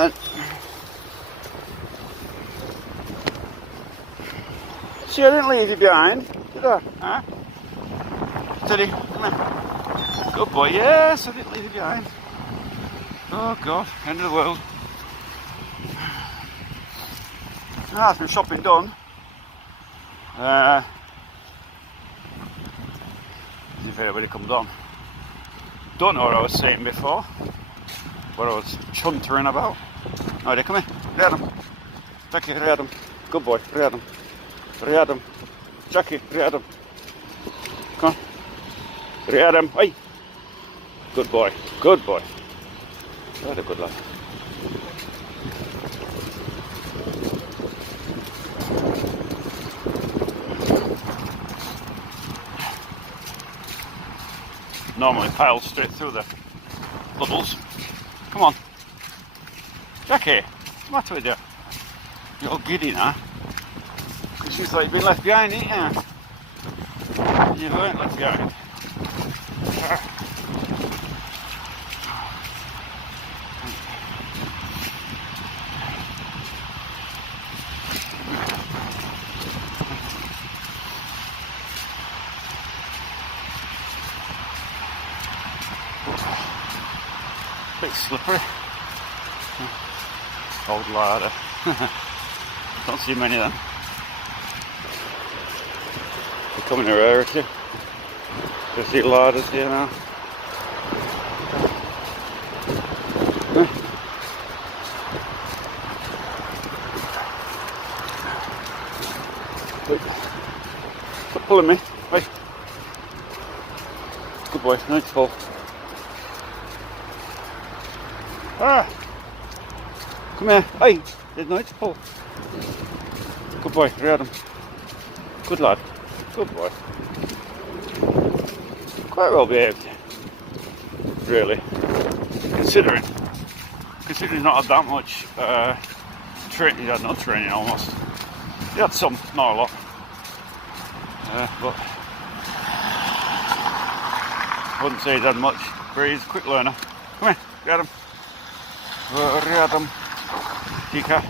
then. See, I didn't leave you behind, did I? Huh? Steady, come here. Good boy, yes, I didn't leave you behind. Oh God, end of the world. That's been shopping done. As if anybody comes on. Don't know what I was saying before. What I was chuntering about. Alright, come here. Read him. Jacki, read him. Good boy, read him. Read him. Jacki, read him. Come on. Read him. Hey. Good boy. Good boy. What a good lad. Normally piles straight through the puddles. Come on. Jacki, what's the matter with you? You're all giddy now. Because you thought you'd been left behind, ain't you? You weren't left behind. Bit slippery. Old larder. Don't see many of them. Becoming a rarity. You see larders here now. Stop pulling me. Hey. Good boy, nice fall. Ah! Come here. Hey! There's no to pull. Good boy, read him. Good lad. Good boy. Quite well behaved. Really. Considering he's not had that much training. He had no training almost. He had some, not a lot. But I wouldn't say he's had much, but he's a quick learner. Come here, read him. Read him. Jacki.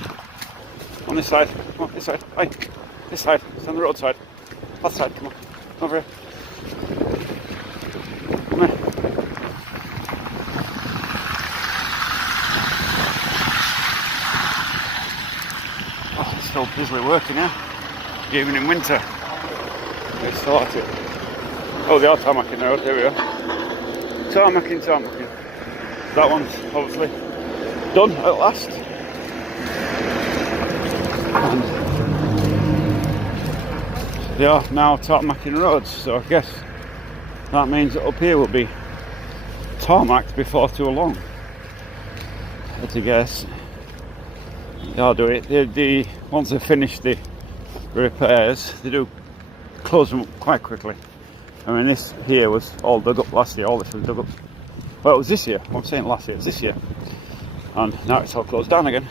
On this side. Come on, this side. Hey, this side. It's on the roadside. That side, come on. Over here. Come here. Oh, it's still busily working here. Even in winter. They start it. Oh, they are tarmacking the road. There we are. Tarmacking. That one's obviously done at last. And they are now tarmacking roads, so I guess that means that up here will be tarmacked before too long. That's a guess. They'll do it. Once they finish the repairs, they do close them up quite quickly. I mean, this here was all dug up last year. All this was dug up. Well, it was this year. I'm saying last year. It's this year. And now it's all closed down again.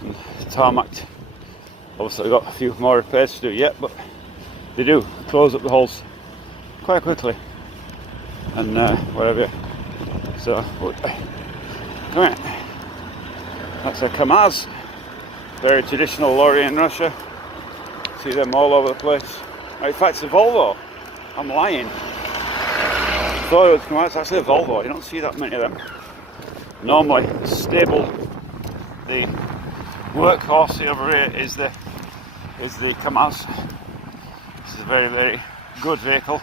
And tarmacked. Obviously, we've got a few more repairs to do yet, but they do close up the holes quite quickly. And whatever. So, come here. That's a KAMAZ. Very traditional lorry in Russia. See them all over the place. In fact, it's a Volvo. I'm lying. I thought it was KAMAZ. It's actually a Volvo. You don't see that many of them. Normally, stable. The workhorse over here is the KAMAZ. This is a very, very good vehicle.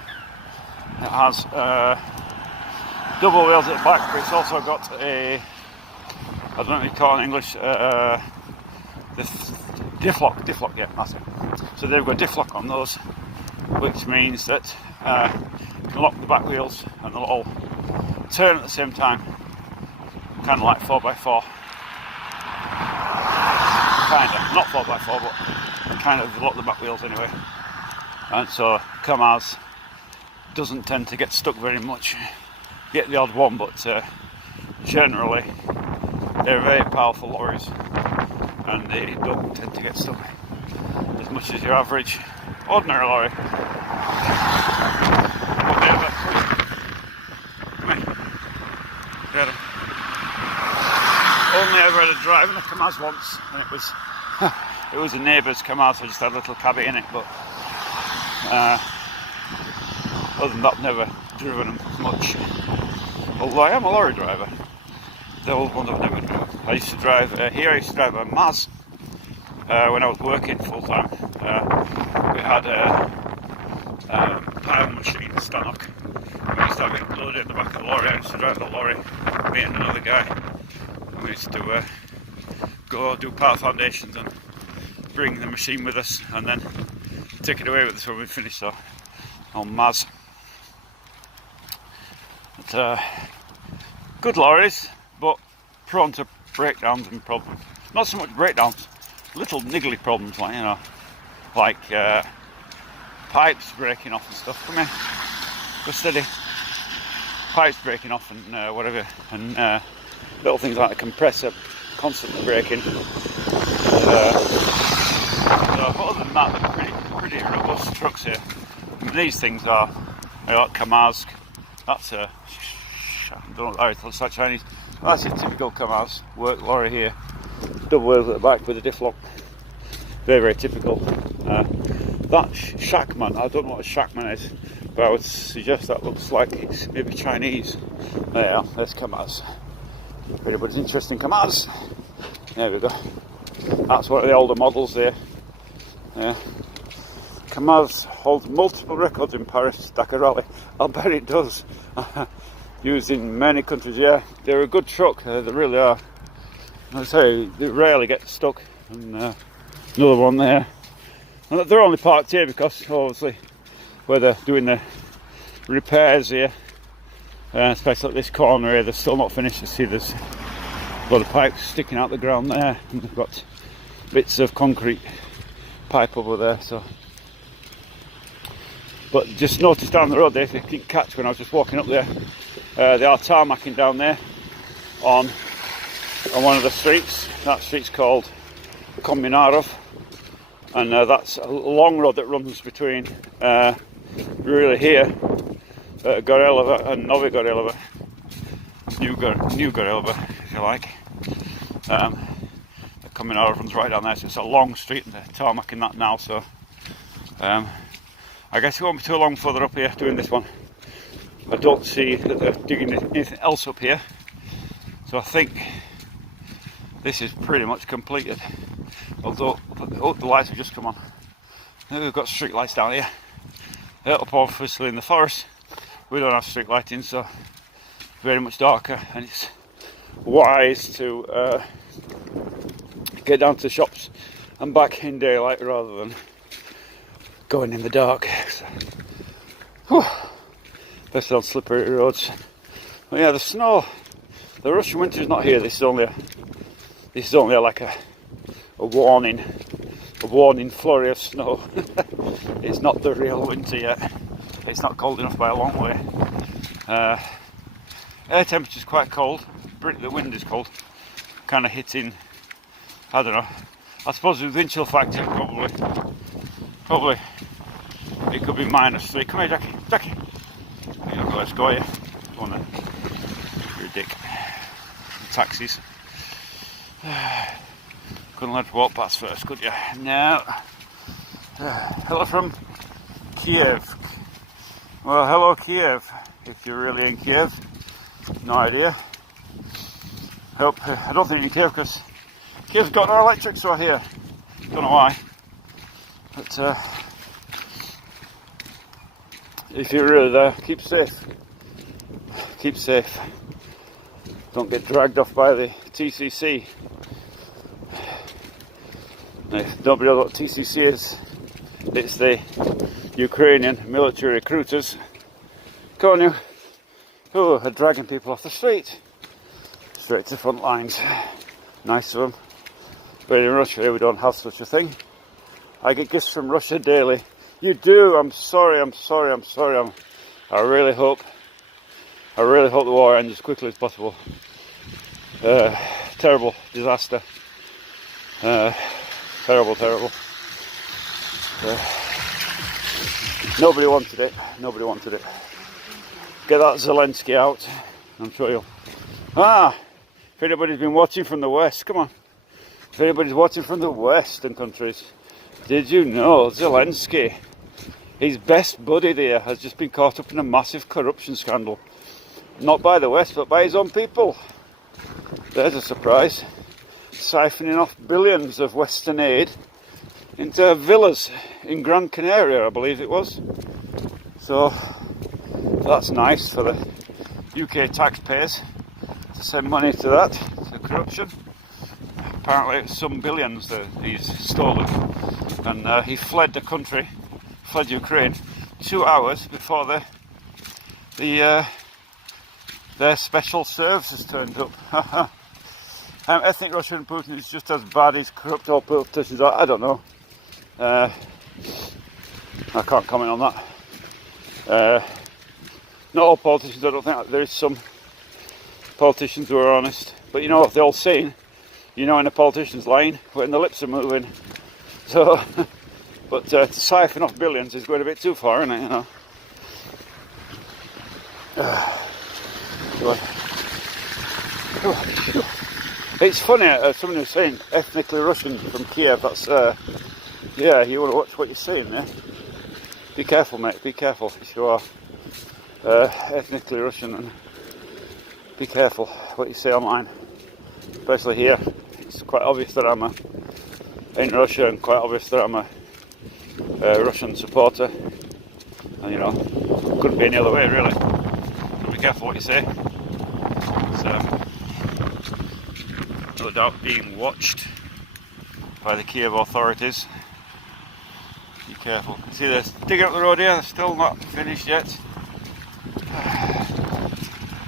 It has double wheels at the back, but it's also got a, I don't know what you call it in English, the diff-lock, yeah, that's it. So they've got diff-lock on those, which means that you can lock the back wheels and they'll all turn at the same time, kind of like 4x4. Kind of, not 4x4, but kind of lock the back wheels anyway. And so KAMAZ doesn't tend to get stuck very much. Get the odd one, but generally they're very powerful lorries and they don't tend to get stuck as much as your average ordinary lorry. Come here. Get him. only ever had a drive in a Kamaz once, and it was it was a neighbour's Kamaz. I just had a little cabby in it, but other than that, I've never driven them much. Although I am a lorry driver. The old one I've never driven. I used to drive here. I used to drive a Maz when I was working full time. We had a pile machine stanok. We used to have it loaded in the back of the lorry. I used to drive the lorry, me and another guy. And we used to go do pile foundations and bring the machine with us, and then take it away with us when we finished on Maz. But, good lorries, but prone to breakdowns and problems. Not so much breakdowns, little niggly problems, like, you know, like pipes breaking off and stuff. Come here, go steady. Pipes breaking off and whatever, and little things like the compressor constantly breaking. So other than that, they're pretty robust trucks here. I mean, these things are like Kamaz. That's a, I don't know, it looks like Chinese. That's a typical Kamaz work lorry here. Double wheels at the back with a diff lock. Very, very typical. That Shackman, I don't know what a Shackman is, but I would suggest that looks like it's maybe Chinese. There, there's Kamaz. Pretty much interesting Kamaz. There we go. That's one of the older models there. Yeah. Kamaz holds multiple records in Paris Dakar Rally. I'll bet it does. Used in many countries, yeah. They're a good truck, they really are. I say, they rarely get stuck. And another one there. And they're only parked here because, obviously, where they're doing the repairs here, especially at this corner here, they're still not finished. You see there's a lot of pipes sticking out the ground there, and they've got bits of concrete pipe over there. So, but just noticed down the road there, if you didn't catch when I was just walking up there, they are tarmacking down there on one of the streets. That street's called Kombinarov, and that's a long road that runs between really here, Gorelova and Novi Gorelova, New Gorelova, if you like. Kombinarov runs right down there, so it's a long street, and they're tarmacking that now. So I guess it won't be too long further up here doing this one. I don't see that they're digging anything else up here, so I think this is pretty much completed. Although, oh, the lights have just come on. Now we've got street lights down here. They're up obviously in the forest. We don't have street lighting, so very much darker, and it's wise to get down to the shops and back in daylight rather than going in the dark. So, especially on slippery roads. But yeah, the snow, the Russian winter is not here. This is only like a warning flurry of snow. It's not the real winter yet. It's not cold enough by a long way. Air temperature is quite cold. The wind is cold. Kind of hitting, I don't know. I suppose with wind chill factor, probably it could be -3. Come here, Jackie. Let's go here. Go on then. You're a dick. Taxis. Couldn't let you walk past first, could you? No. Hello from Kiev. Well, hello Kiev, if you're really in Kiev. No idea. I don't think you're in Kiev because Kiev's got no electrics right here. Don't know why. But if you're really there, keep safe. Keep safe. Don't get dragged off by the TCC. If nobody knows what TCC is, it's the Ukrainian military recruiters. Go on, you. Oh, they're dragging people off the street. Straight to the front lines. Nice of them. But in Russia, we don't have such a thing. I get gifts from Russia daily. You do. I'm sorry. I really hope the war ends as quickly as possible. Terrible disaster. Terrible. Nobody wanted it. Get that Zelensky out. I'm sure you'll. If anybody's been watching from the West, come on. If anybody's watching from the Western countries, did you know Zelensky, his best buddy there, has just been caught up in a massive corruption scandal? Not by the West, but by his own people. There's a surprise. Siphoning off billions of Western aid into villas in Gran Canaria, I believe it was. So that's nice for the UK taxpayers to send money to that, to corruption. Apparently it's some billions that he's stolen, and he fled the country, fled Ukraine 2 hours before their special services turned up. I think Russia and Putin is just as bad as corrupt all politicians are. I don't know. I can't comment on that. Not all politicians, I don't think. There is some politicians who are honest. But you know what the old saying, you know when a politician's lying, when the lips are moving. So, but to siphon off billions is going a bit too far, isn't it, you know? It's funny, someone was saying ethnically Russian from Kiev, that's, yeah, you want to watch what you're saying there. Be careful, mate, be careful if you are ethnically Russian, and be careful what you say online, especially here. It's quite obvious that I'm in Russia, and quite obvious that I'm a Russian supporter, and you know, couldn't be any other way really. So be careful what you say. It's no doubt being watched by the Kiev authorities. Be careful. See, they're digging up the road here, they're still not finished yet.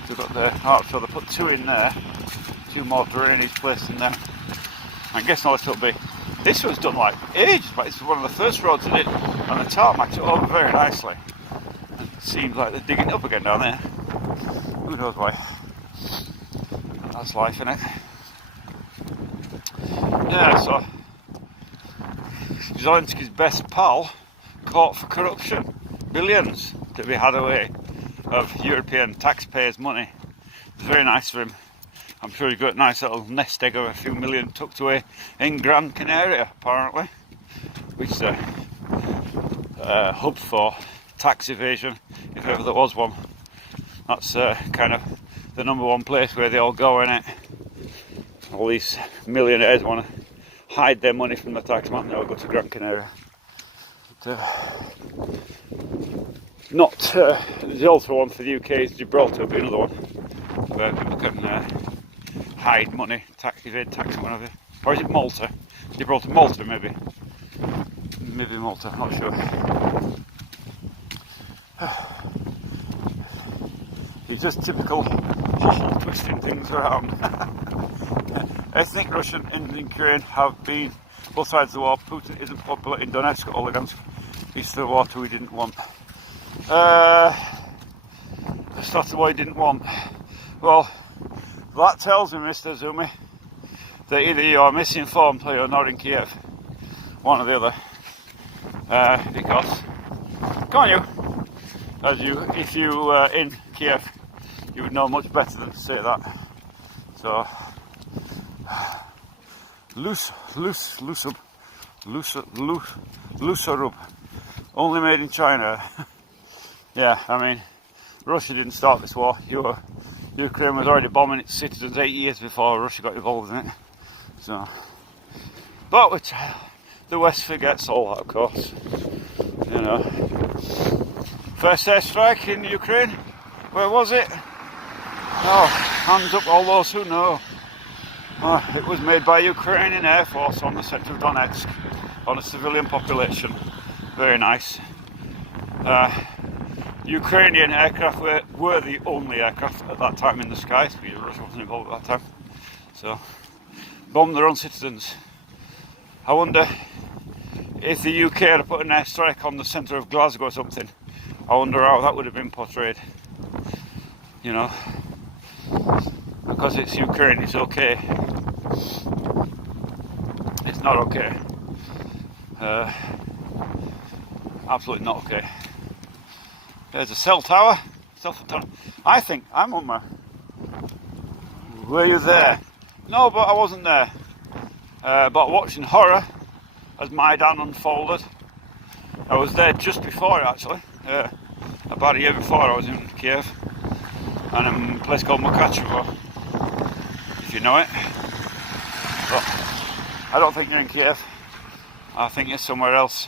They've got the so they put 2 in there, 2 more drainage places in there. I'm guessing this will be. This was done like ages back. This was one of the first roads I did, and the tarmac took over very nicely. It seems like they're digging it up again down there. Who knows why? That's life, isn't it? Yeah, so Zelensky's best pal caught for corruption. Billions to be had away of European taxpayers' money. It's very nice for him. I'm sure he's got a nice little nest egg of a few million tucked away in Gran Canaria, apparently, which is a hub for tax evasion, if ever there was one. That's kind of the #1 place where they all go, innit? All these millionaires want to hide their money from the tax man. They all go to Gran Canaria. But, the also one for the UK is Gibraltar, would be another one where people can hide money, evade tax and whatever. Or is it Malta? Gibraltar, Malta maybe. Maybe Malta, not sure. He's just typical twisting things around. Ethnic Russian in Ukraine have been both sides of the war. Putin isn't popular in Donetsk or Lugansk. He's the water we didn't want. That's what he didn't want. Well, that tells me, Mr. Zumi, that either you're misinformed or you're not in Kiev. One or the other. Because, come on if you were in Kiev, you would know much better than to say that. So, Lusarub, only made in China. Yeah, I mean, Russia didn't start this war. Ukraine was already bombing its citizens 8 years before Russia got involved in it. So, but which the West forgets all that, of course. You know, first airstrike in Ukraine. Where was it? Oh, hands up all those who know. Oh, it was made by Ukrainian Air Force on the centre of Donetsk, on a civilian population. Very nice. Ukrainian aircraft were the only aircraft at that time in the skies, because Russia wasn't involved at that time. So, bombed their own citizens. I wonder if the UK had put an airstrike on the centre of Glasgow or something. I wonder how that would have been portrayed. You know, because it's Ukraine, it's okay. It's not okay. Absolutely not okay. There's a cell tower. I think I'm on my Were you there? No, but I wasn't there. But watching horror as Maidan unfolded. I was there just before it, actually. About a year before I was in Kiev. And in a place called Mukachevo, if you know it. But I don't think you're in Kiev. I think you're somewhere else,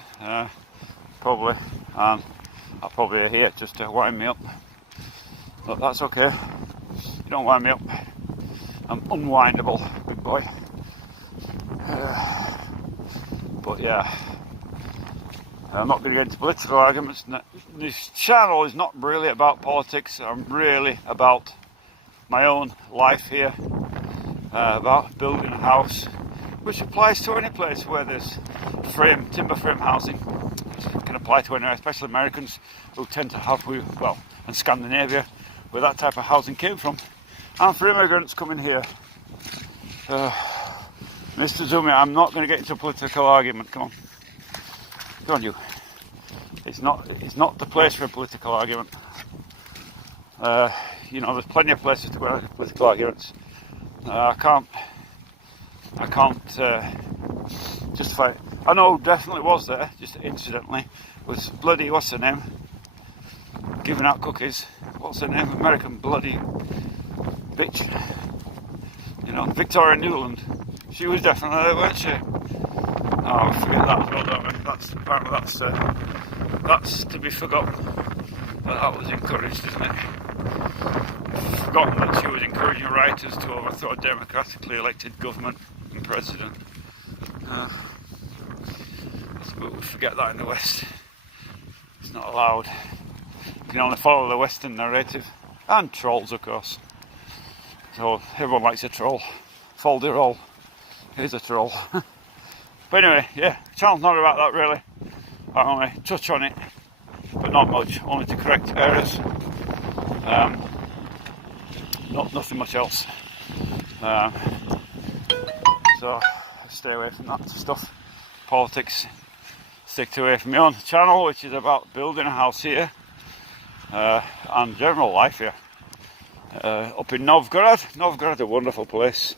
probably. And I'll probably be here just to wind me up. But that's okay. You don't wind me up. I'm unwindable, big boy. But yeah, I'm not going to get into political arguments. This channel is not really about politics. I'm really about my own life here, about building a house, which applies to any place where there's timber frame housing. It can apply to anywhere, especially Americans who tend to have, and Scandinavia, where that type of housing came from. And for immigrants coming here. Mr. Zumi, I'm not going to get into a political argument. Come on, you. It's not the place for a political argument. There's plenty of places to go for political arguments. I can't justify it. I know definitely was there, just incidentally, was bloody, what's her name? Giving out cookies. What's her name? American bloody bitch. Victoria Newland. She was definitely there, weren't she? Oh, forget that as well, don't we? That's to be forgotten. But that was encouraged, isn't it? Forgotten that she was encouraging writers to overthrow a democratically elected government and president. But we forget that in the West. It's not allowed. You can only follow the Western narrative. And trolls, of course. So everyone likes a troll. Folderol. Here's a troll. But anyway, yeah, the channel's not about that really. I only touch on it, but not much, only to correct errors. Nothing much else. So stay away from that stuff. Politics. Stick away from my own channel, which is about building a house here and general life here. Up in Novgorod. Novgorod, a wonderful place.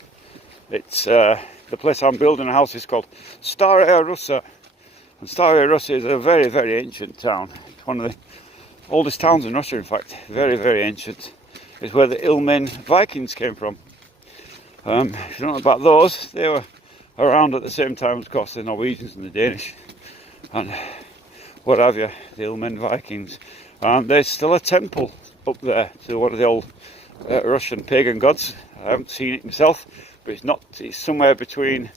It's the place I'm building a house is called Staraya Russa. And Staraya Russa is a very, very ancient town. It's one of the oldest towns in Russia, in fact. Very, very ancient. It's where the Ilmen Vikings came from. If you don't know about those, they were around at the same time, of course, the Norwegians and the Danish. And what have you, the Ilmen Vikings. And there's still a temple up there to one of the old Russian pagan gods. I haven't seen it myself, but it's somewhere between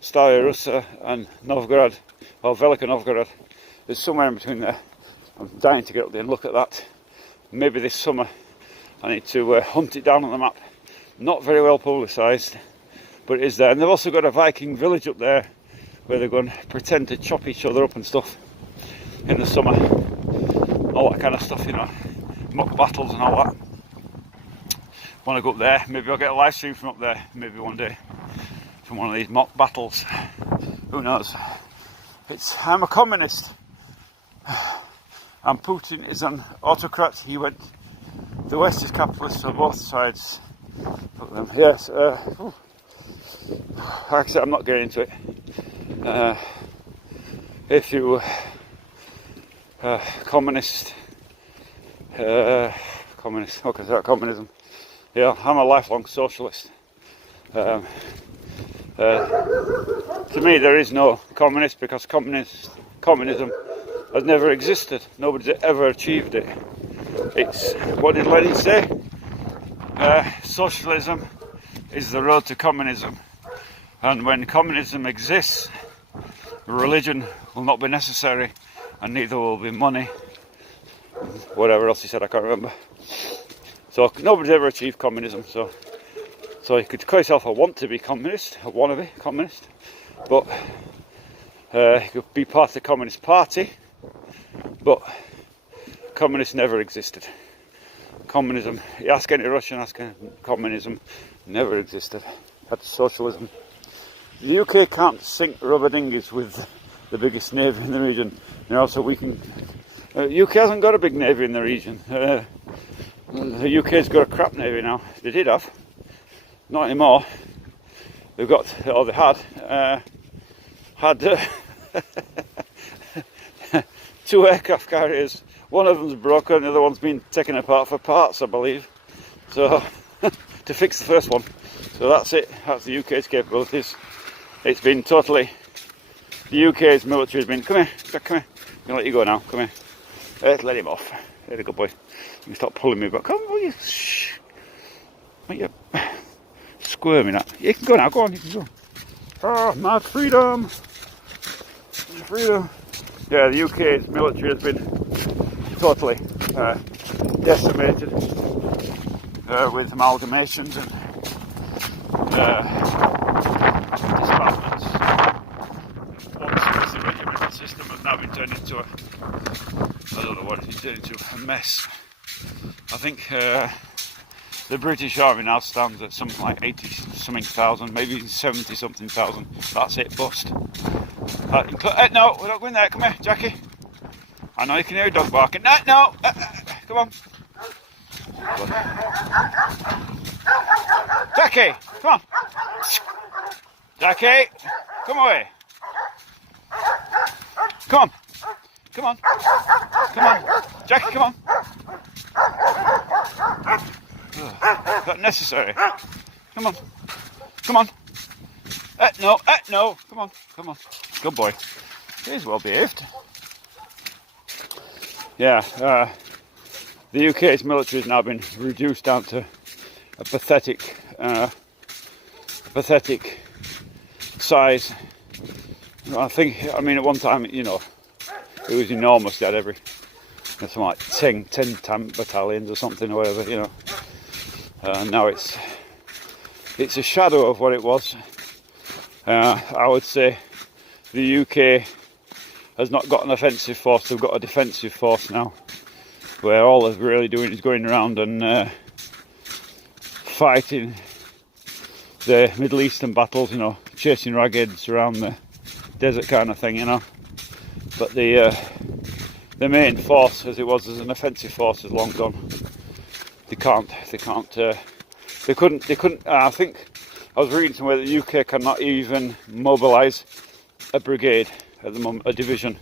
Staraya Russa and Novgorod, or Velika Novgorod. There's somewhere in between there. I'm dying to get up there and look at that. Maybe this summer I need to hunt it down on the map. Not very well publicised, but it is there. And they've also got a Viking village up there where they're going to pretend to chop each other up and stuff in the summer. All that kind of stuff, mock battles and all that. Want to go up there? Maybe I'll get a live stream from up there. Maybe one day from one of these mock battles. Who knows? I'm a communist, and Putin is an autocrat. The West is capitalist, so both sides. Yes. Like I said, I'm not getting into it. If you communist, okay, so communism. Yeah, I'm a lifelong socialist. To me, there is no communist because communism has never existed. Nobody's ever achieved it. It's, what did Lenin say? Socialism is the road to communism. And when communism exists, religion will not be necessary, and neither will be money. Whatever else he said, I can't remember. So nobody's ever achieved communism. So you could call yourself a want-to-be communist, a wannabe communist, but you could be part of the Communist Party, but communists never existed. Communism, you ask any Russian, communism never existed. That's socialism. The UK can't sink rubber dinghies with the biggest navy in the region. So we can. UK hasn't got a big navy in the region. The UK's got a crap navy now. They did have. Not anymore. They've got, or they had 2 aircraft carriers. One of them's broken, the other one's been taken apart for parts, I believe. So, to fix the first one. So that's it. That's the UK's capabilities. It's been totally. The UK's military has been. Come here, Jack, come here. I'm gonna let you go now. Come here. Let's let him off. There you go, boy. You can stop pulling me back. Come on, you. Shh. What you squirming at? You can go now. Go on. You can go. Oh, my freedom. Freedom. Yeah, the UK's military has been totally decimated with amalgamations and disbandments. Once the regimental system has now been turned into I don't know what it's turned into, a mess. I think the British Army now stands at something like 80-something thousand, maybe 70-something thousand. That's it, bust. No, we're not going there. Come here, Jackie. I know you can hear a dog barking. No, come on. Jackie, come on. Jackie, come away. Come on. Jackie, come on. Is that necessary? Come on. No. Come on. Good boy. He's well behaved. Yeah, the UK's military has now been reduced down to a pathetic size. I mean, at one time, it was enormous. They had something like 10 tank battalions or something, or whatever, now it's a shadow of what it was. I would say the UK has not got an offensive force, they've got a defensive force now, where all they're really doing is going around and fighting the Middle Eastern battles, chasing raggeds around the desert kind of thing, But the main force, as it was as an offensive force, is long gone. They couldn't. I think I was reading somewhere that the UK cannot even mobilise a brigade at the moment, a division.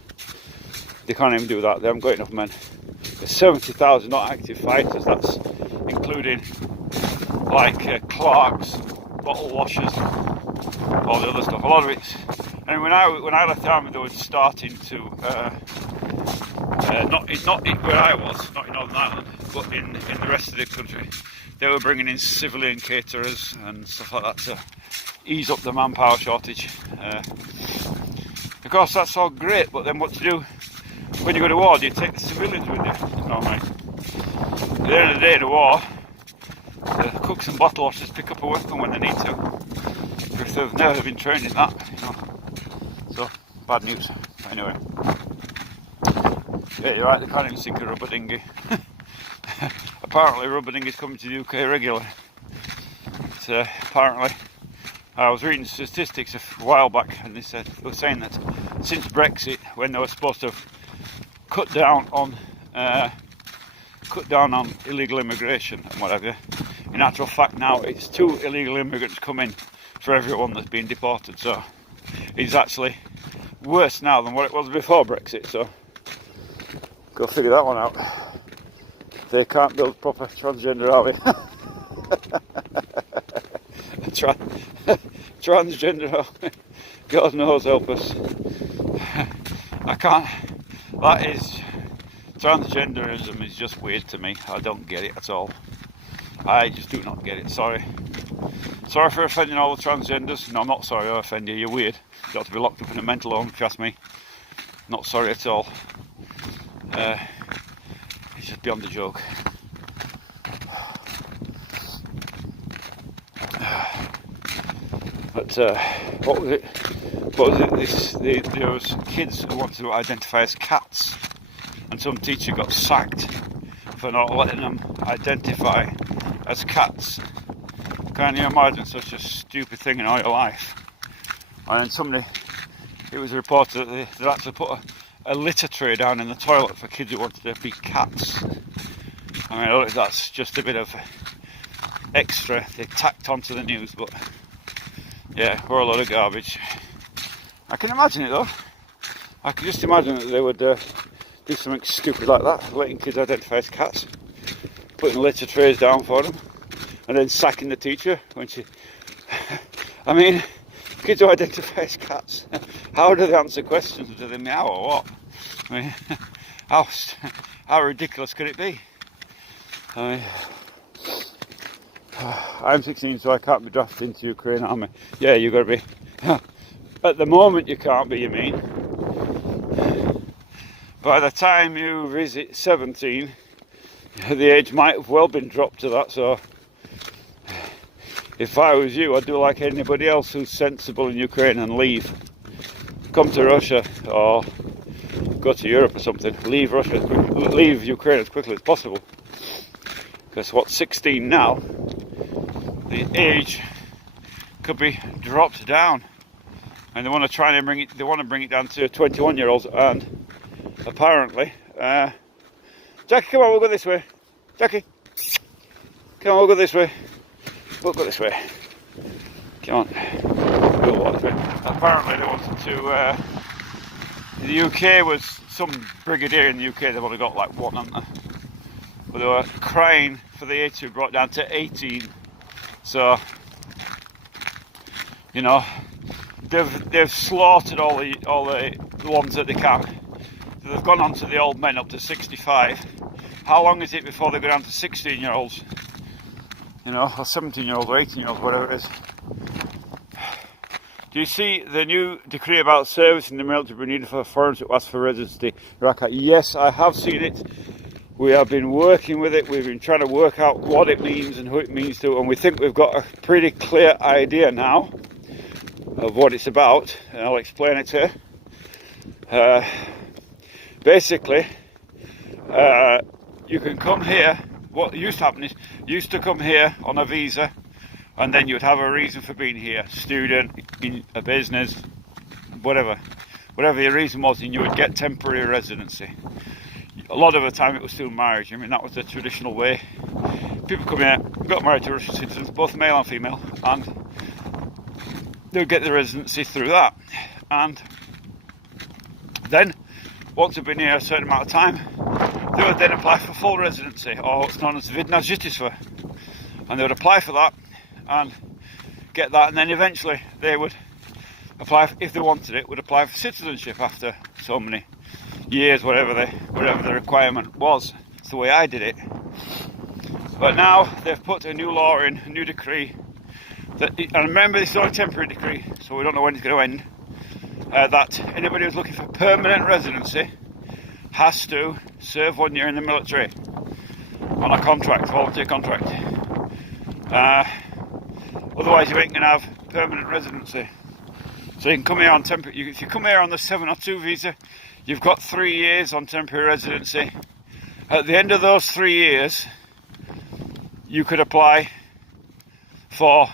They can't even do that. They haven't got enough men. There's 70,000 not active fighters. That's including clerks, bottle washers, all the other stuff. A lot of it's. And when I left the army, they were starting to not where I was, not in Northern Ireland, but in the rest of the country. They were bringing in civilian caterers and stuff like that to ease up the manpower shortage. Of course, that's all great, but then what to do when you go to war? Do you take the civilians with you? Normally. At the end of the day, in a war, the cooks and bottle washers pick up a weapon when they need to, if they've never been trained in that. So, bad news. Anyway. Yeah, you're right, they can't even sink a rubber dinghy. Apparently rubber dinghies coming to the UK regularly. Apparently, I was reading statistics a while back, and they were saying that since Brexit, when they were supposed to cut down on illegal immigration and whatever, in actual fact now it's 2 illegal immigrants coming for everyone that's been deported. So it's actually worse now than what it was before Brexit. So go figure that one out. They can't build proper transgender army. Transgender army. God knows help us. I can't. That is. Transgenderism is just weird to me. I don't get it at all. I just do not get it. Sorry. Sorry for offending all the transgenders. No, I'm not sorry I offend you. You're weird. You ought to be locked up in a mental home, if you ask me. Not sorry at all. It's just beyond the joke. But what was it? There was kids who wanted to identify as cats, and some teacher got sacked for not letting them identify as cats. Can you imagine such a stupid thing in all your life? And then it was reported that they actually put a litter tray down in the toilet for kids who wanted to be cats. I mean, that's just a bit of extra they tacked onto the news, but yeah, we're a lot of garbage. I can imagine it though. I can just imagine that they would do something stupid like that, letting kids identify as cats, putting litter trays down for them, and then sacking the teacher when she... I mean, kids who identify as cats, how do they answer questions? Do they meow or what? I mean, how ridiculous could it be? I mean, I'm 16, so I can't be drafted into Ukraine army. Yeah, you've got to be. At the moment you can't be, you mean? By the time you visit 17, the age might have well been dropped to that, so if I was you, I'd do like anybody else who's sensible in Ukraine and leave. Come to Russia or go to Europe or something. Leave Ukraine as quickly as possible. Because what's 16 now, the age could be dropped down, and they want to try and bring it down to 21-year-olds. And apparently, Jackie, come on, we'll go this way. Jackie, come on, we'll go this way. We'll go this way. Come on. We'll walk this way. Apparently, they wanted to. The UK was some brigadier in the UK. They've only got like one, haven't they? But they were crying for the age to be brought down to 18. So, you know, they've slaughtered all the ones that they can. So they've gone on to the old men up to 65. How long is it before they go down to 16-year-olds? You know, or 17-year-olds or 18-year-olds, whatever it is. Do you see the new decree about service in the military needed for foreigners who ask for residency? Yes, I have seen it. We have been working with it. We've been trying to work out what it means and who it means to, and we think we've got a pretty clear idea now of what it's about, and I'll explain it to you. Basically, you can come here. What used to happen is, you used to come here on a visa, and then you would have a reason for being here, student, in a business, whatever your reason was, and you would get temporary residency. A lot of the time it was through marriage. I mean, that was the traditional way. People come here, got married to Russian citizens, both male and female, and they would get the residency through that. And then, once they've been here a certain amount of time, they would then apply for full residency, or what's known as vidna žительstvo. And they would apply for that and get that, and then eventually they would apply, if they wanted it, would apply for citizenship after so many years, whatever the requirement was. It's the way I did it. But now they've put a new law in, a new decree, that, and remember this is only a temporary decree, so we don't know when it's going to end, that anybody who's looking for permanent residency has to serve 1 year in the military on a contract, volunteer contract. Otherwise you ain't going to have permanent residency. So you can come here on temporary. If you come here on the 702 visa, you've got 3 years on temporary residency. At the end of those 3 years, you could apply for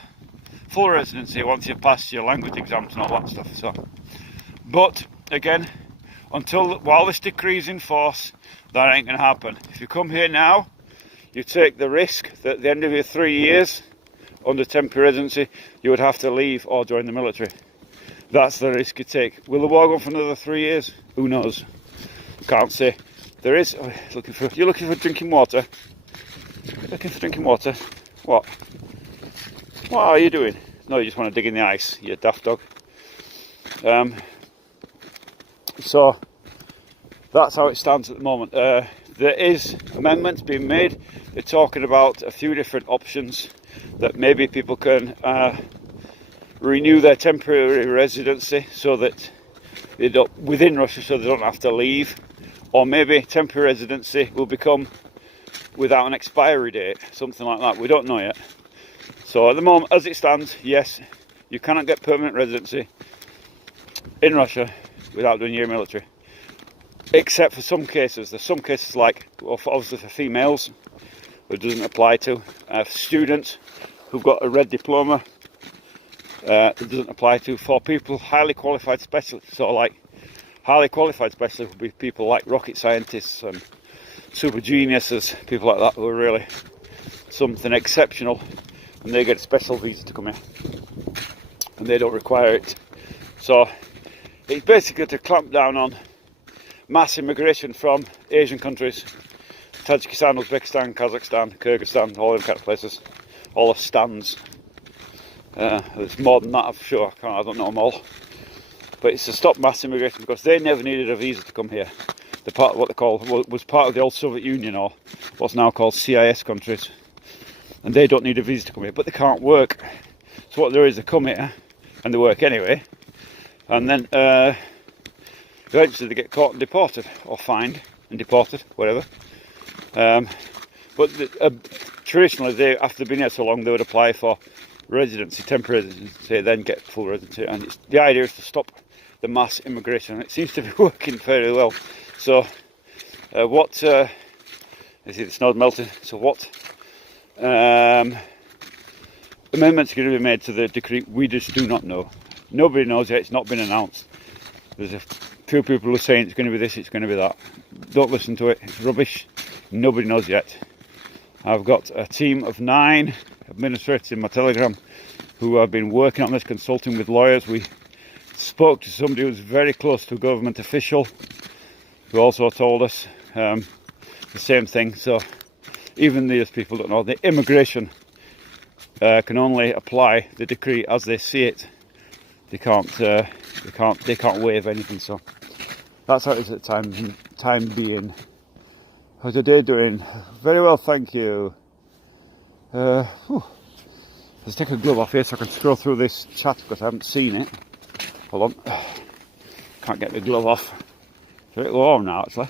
full residency once you've passed your language exams and all that stuff. So, but again, while this decree is in force, that ain't going to happen. If you come here now, you take the risk that at the end of your 3 years under temporary residency, you would have to leave or join the military. That's the risk you take. Will the war go on for another 3 years? Who knows? Can't say. There is. Oh, you're looking for drinking water. Looking for drinking water. What? What are you doing? No, you just want to dig in the ice. You daft dog. So that's how it stands at the moment. There is amendments being made. They're talking about a few different options that maybe people can renew their temporary residency so that they don't, within Russia, so they don't have to leave, or maybe temporary residency will become without an expiry date, something like that. We don't know yet. So at the moment, as it stands, yes, you cannot get permanent residency in Russia without doing your military, except for some cases. There's some cases like, well, obviously for females, it doesn't apply to. Students who've got a red diploma, it doesn't apply to. For people, highly qualified specialists, so like highly qualified specialists would be people like rocket scientists and super geniuses, people like that who are really something exceptional, and they get a special visa to come here, and they don't require it. So it's basically to clamp down on mass immigration from Asian countries, Tajikistan, Uzbekistan, Kazakhstan, Kyrgyzstan, all them kind of places, all the stands. There's more than that, I'm sure. I don't know them all. But it's to stop mass immigration because they never needed a visa to come here. They're part of what they call, was part of the old Soviet Union, or what's now called CIS countries. And they don't need a visa to come here, but they can't work. So what there is, they come here and they work anyway. And then eventually they get caught and deported, or fined and deported, whatever. But traditionally, after they've been here so long, they would apply for residency, temporary residency, then get full residency. And the idea is to stop the mass immigration, and it seems to be working very well. So you see the snow's melting, so what amendments are going to be made to the decree, we just do not know. Nobody knows yet, it's not been announced. There's a few people who are saying it's going to be this, it's going to be that. Don't listen to it, it's rubbish. Nobody knows yet. I've got a team of 9 administrators in my Telegram who have been working on this, consulting with lawyers. We spoke to somebody who's very close to a government official who also told us the same thing. So even these people don't know. The immigration can only apply the decree as they see it. They can't waive anything. So that's how it is at the time being. How's your day doing? Very well, thank you. Let's take a glove off here so I can scroll through this chat because I haven't seen it. Hold on. Can't get the glove off. It's a bit warm now, actually.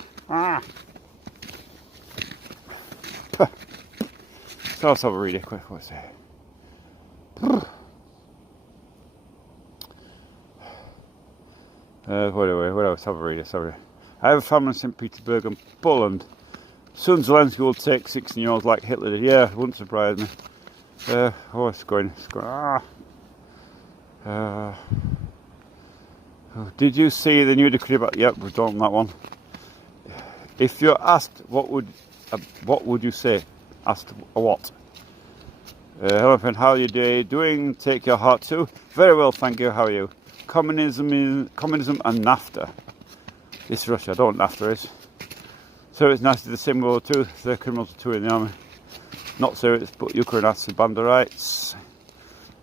So let's have a read it quick. What's it? What else? Have a read it, sorry. I have a family in St. Petersburg and Poland. Soon Zelensky will take 16-year-olds like Hitler did. Yeah, wouldn't surprise me. It's going. Did you see the new decree about? Yep, we've done that one. If you're asked, what would you say? Asked what? Hello friend, how are you doing? Take your heart too. Very well, thank you. How are you? Communism and NAFTA. It's Russia. I don't know what NAFTA is. So it's nasty. The same World War II. The criminals are 2 in the army. Not serious, but Ukraine has to ban the rights.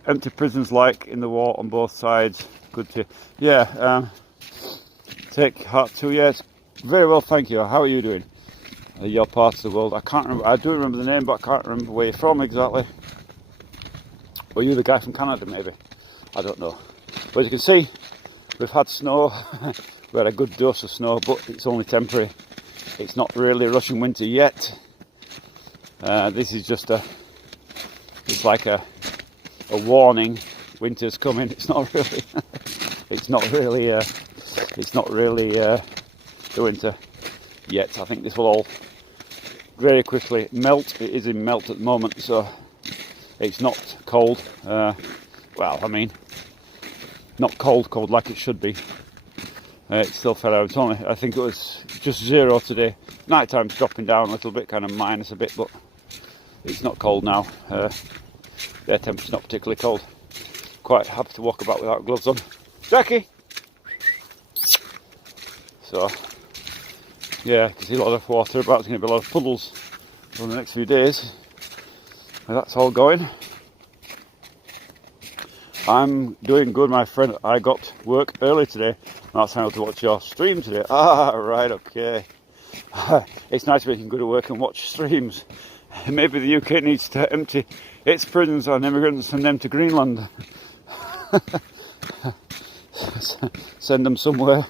Empty prisons like in the war on both sides. Good to yeah. Take heart too. Yes, very well, thank you. How are you doing? Your part of the world. I can't remember. I do remember the name, but I can't remember where you're from exactly. Were you the guy from Canada, maybe? I don't know. But as you can see, we've had snow. We had a good dose of snow, but it's only temporary. It's not really Russian winter yet. This is just it's like a warning. Winter's coming. It's not really. It's not really the winter yet. I think this will all very quickly melt. It is in melt at the moment, so it's not cold. Well, I mean, not cold like it should be. It's still fair out. I think it was just 0 today. Night time's dropping down a little bit, kind of minus a bit, but it's not cold now. Their temperature's not particularly cold. Quite happy to walk about without gloves on. Jacki! So, yeah, you can see a lot of water about. There's going to be a lot of puddles over the next few days. And that's all going. I'm doing good, my friend. I got work early today. That's how to watch your stream today. Ah, right, okay. It's nice being good at work and watch streams. Maybe the UK needs to empty its prisons on immigrants and them to Greenland. Send them somewhere.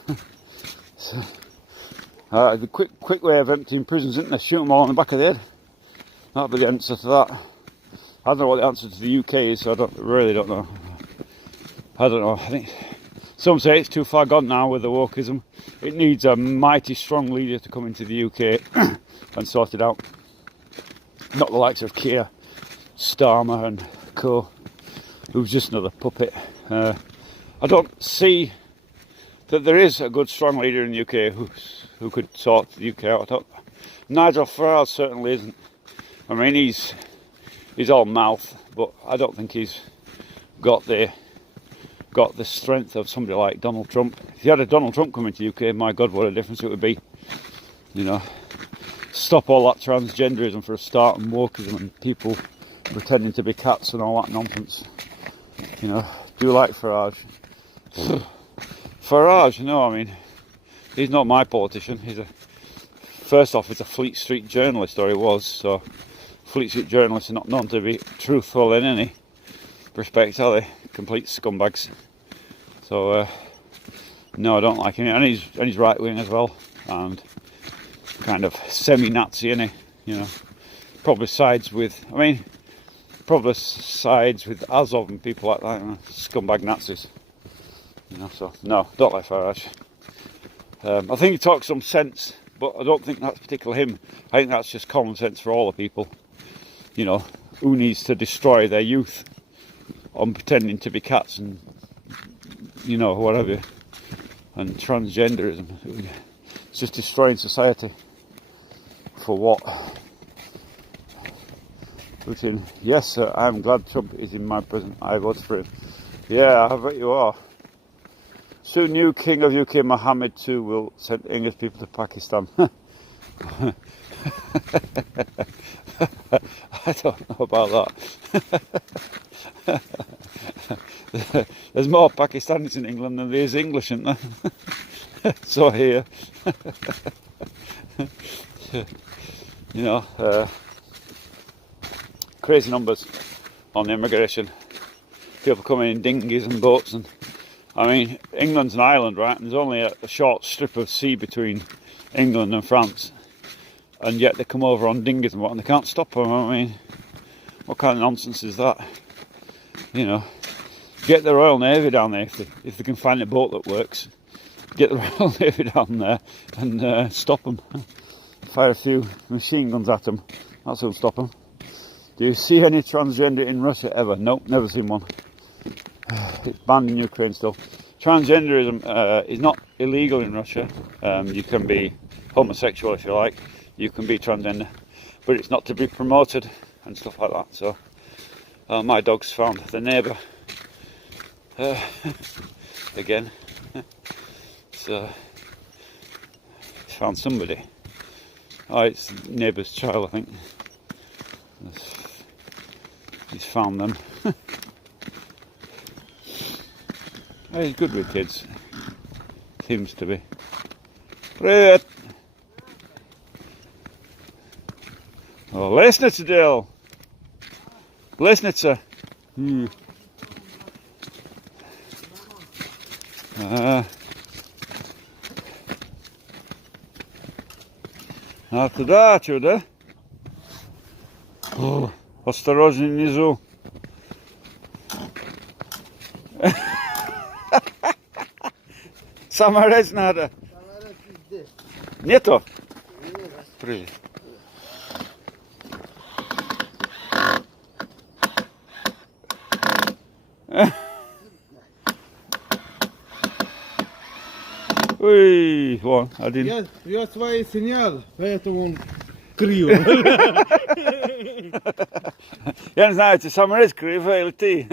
The quick way of emptying prisons, isn't there? Shoot them all in the back of the head. That'll be the answer to that. I don't know what the answer to the UK is, so I really don't know. I don't know. I think some say it's too far gone now with the wokeism. It needs a mighty strong leader to come into the UK and sort it out. Not the likes of Keir Starmer and co, who's just another puppet. I don't see that there is a good strong leader in the UK who could sort the UK out. Nigel Farage certainly isn't. I mean, he's all mouth, but I don't think he's got the strength of somebody like Donald Trump. If you had a Donald Trump coming to UK, my God, what a difference it would be. You know, stop all that transgenderism for a start, and wokeism and people pretending to be cats and all that nonsense. You know, do like Farage. Farage, you know, I mean, he's not my politician. First off, he's a Fleet Street journalist, or he was. So Fleet Street journalists are not known to be truthful in any respect, are they? Complete scumbags. So no, I don't like him, and he's right wing as well, and kind of semi-Nazi, isn't he? You know, probably sides with Azov and people like that, you know, scumbag Nazis. You know, so no, don't like Farage. I think he talks some sense, but I don't think that's particularly him. I think that's just common sense for all the people. You know, who needs to destroy their youth on pretending to be cats and, you know, whatever, and transgenderism. It's just destroying society. For what? Putin, yes, sir, I'm glad Trump is in my prison. I vote for him. Yeah, I bet you are. Soon, new king of UK, Mohammed II, will send English people to Pakistan. I don't know about that. There's more Pakistanis in England than there is English, isn't there? So here, you know, crazy numbers on immigration. People coming in dinghies and boats, and I mean, England's an island, right? And there's only a short strip of sea between England and France, and yet they come over on dinghies and what, and they can't stop them. I mean, what kind of nonsense is that? You know, get the Royal Navy down there if they can find a boat that works. Get the Royal Navy down there and stop them. Fire a few machine guns at them. That's what'll stop them. Do you see any transgender in Russia ever? Nope, never seen one. It's banned in Ukraine still. Transgenderism is not illegal in Russia. You can be homosexual if you like. You can be transgender, but it's not to be promoted and stuff like that. So my dog's found the neighbour again. So he's found somebody. Oh, it's neighbour's child, I think. He's found them. He's good with kids. Seems to be. Привет! Oh, Lesnica Dale! Lesnica! А туда чудо? О, осторожней внизу. Саморез надо. Нету? Привет. Ой, вон, один. Я свои снял, поэтому он криво. Я не знаю, ты саморез кривый или ты?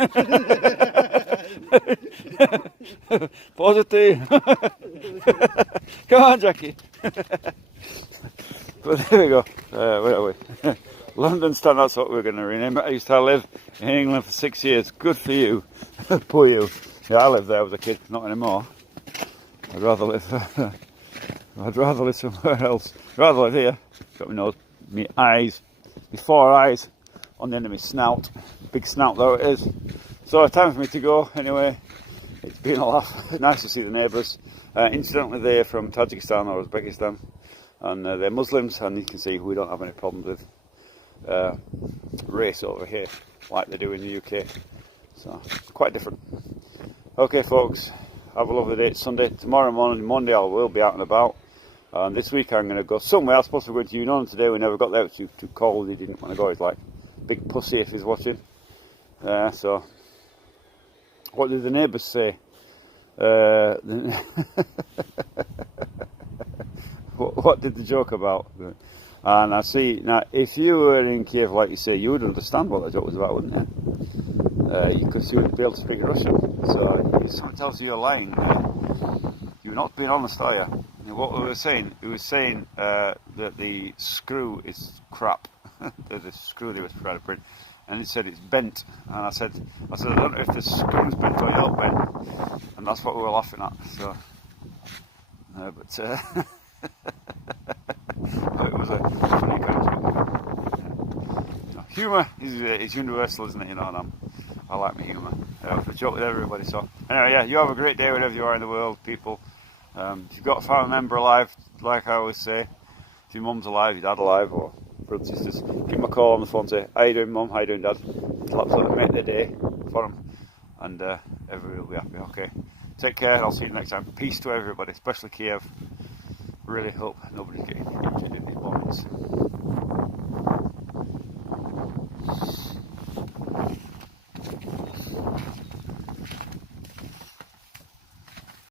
Positive. Come on, Jacki. But there we go. Where are we? London Stand, that's what we're going to rename it. I used to live in England for 6 years. Good for you. Poor you. Yeah, I lived there as a kid, not anymore. I'd rather live somewhere else. I'd rather live here. Got my nose, my eyes, my 4 eyes on the end of my snout. Big snout though it is. So time for me to go anyway. It's been a laugh. Nice to see the neighbours. Incidentally, they're from Tajikistan or Uzbekistan, and they're Muslims, and you can see we don't have any problems with race over here like they do in the UK. So quite different. Okay, folks, have a lovely day. It's Sunday. Tomorrow morning, Monday, I will be out and about. And this week I'm going to go somewhere. I was supposed to go to Yunnan today. We never got there. It was too cold. He didn't want to go. He's like big pussy if he's watching. So. What did the neighbours say? What did the joke about? And I see, now if you were in Kiev, like you say, you would understand what the joke was about, wouldn't you? Because you would be able to speak Russian. So if someone tells you you're lying, you're not being honest, are you? And what we were saying, that the screw is crap. The screw they were trying to print. And he said it's bent. And I said, I don't know if the screw's bent or you're bent. And that's what we were laughing at. So, but it was a funny kind of joke. Humour is universal, isn't it? You know, and I like my humour. I joke with everybody. So anyway, yeah, you have a great day wherever you are in the world, people. If you've got a family member alive, like I always say, if your mum's alive, your dad alive, or brothers and sisters, give them a call on the phone and say, how you doing, mum, how you doing, dad? It'll absolutely make their day for them, and everybody will be happy. Okay, take care, and I'll see you next time. Peace to everybody, especially Kiev. Really hope nobody's getting injured in these bombings.